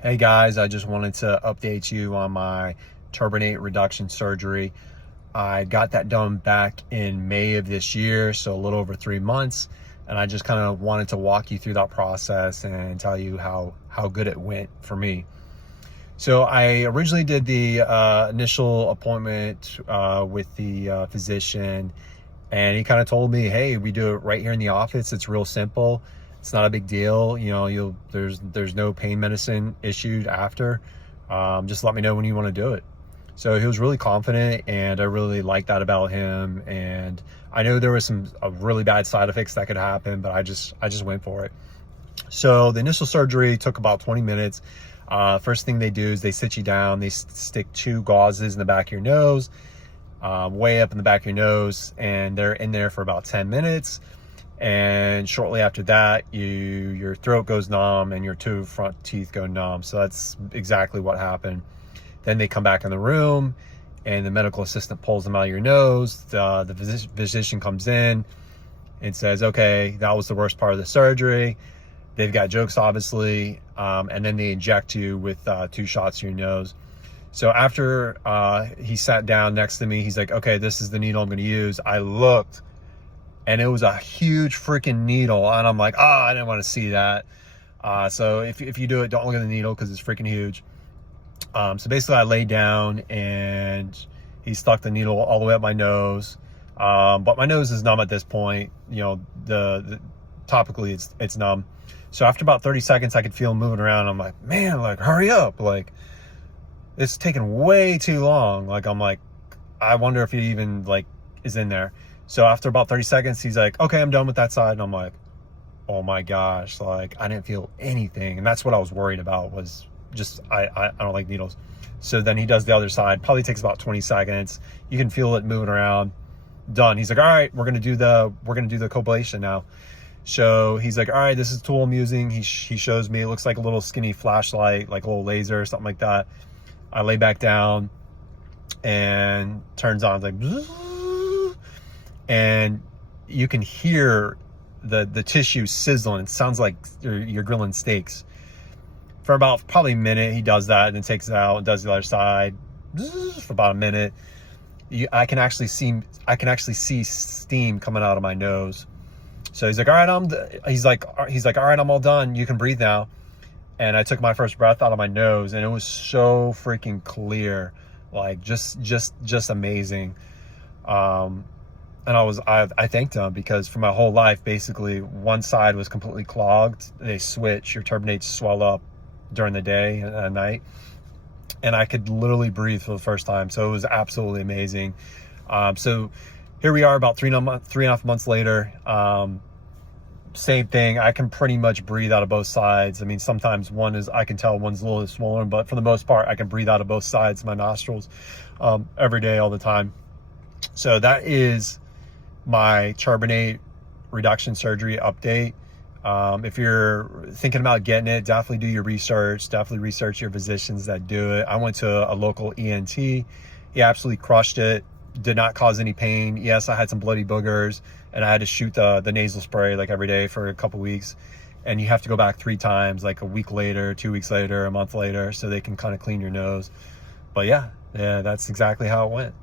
Hey guys, I just wanted to update you on my turbinate reduction surgery. I got that done back in May of this year, so a little over 3 months. And I just kind of wanted to walk you through that process and tell you how good it went for me. So I originally did the initial appointment with the physician, and he kind of told me, hey, we do it right here in the office. It's real simple. It's not a big deal. You know, there's no pain medicine issued after. Just let me know when you want to do it. So he was really confident, and I really liked that about him. And I know there was some really bad side effects that could happen, but I just went for it. So the initial surgery took about 20 minutes. First thing they do is they sit you down. They stick 2 gauzes in the back of your nose, way up in the back of your nose, and they're in there for about 10 minutes. And shortly after that, your throat goes numb and your 2 front teeth go numb. So that's exactly what happened. Then they come back in the room, and the medical assistant pulls them out of your nose. The physician comes in and says, okay, that was the worst part of the surgery. They've got jokes, obviously, and then they inject you with 2 shots to your nose. So after he sat down next to me, he's like, okay, this is the needle I'm going to use. I looked, and it was a huge freaking needle, and I'm like, I didn't want to see that. So if you do it, don't look at the needle because it's freaking huge. So basically I laid down, and he stuck the needle all the way up my nose. But my nose is numb at this point. You know, the topically it's numb. So after about 30 seconds, I could feel him moving around. I'm like, man, like, hurry up. Like, it's taking way too long. Like, I'm like, I wonder if he even like is in there. So after about 30 seconds, he's like, okay, I'm done with that side. And I'm like, oh my gosh, like I didn't feel anything. And that's what I was worried about, was just, I don't like needles. So then he does the other side, probably takes about 20 seconds. You can feel it moving around. Done. He's like, all right, we're going to do the coblation now. So he's like, all right, this is the tool I'm using. He shows me, it looks like a little skinny flashlight, like a little laser or something like that. I lay back down and turns on, like, and you can hear the tissue sizzling. It sounds like you're grilling steaks. For about probably a minute, he does that and then takes it out and does the other side for about a minute. I can actually see steam coming out of my nose. So he's like, all right, he's like, all right, I'm all done. You can breathe now. And I took my first breath out of my nose, and it was so freaking clear, like just amazing. And I thanked him, because for my whole life, basically one side was completely clogged. They switch, your turbinates swell up during the day and at night, and I could literally breathe for the first time. So it was absolutely amazing. So here we are about 3.5 months later. Same thing. I can pretty much breathe out of both sides. I mean, sometimes I can tell one's a little swollen, but for the most part, I can breathe out of both sides of my nostrils every day, all the time. So that is my turbinate reduction surgery update. If you're thinking about getting it, definitely do your research. Definitely research your physicians that do it. I went to a local ENT. He absolutely crushed it. Did not cause any pain. Yes, I had some bloody boogers, and I had to shoot the nasal spray like every day for a couple weeks. And you have to go back 3 times, like a week later, 2 weeks later, a month later, so they can kind of clean your nose. But yeah, that's exactly how it went.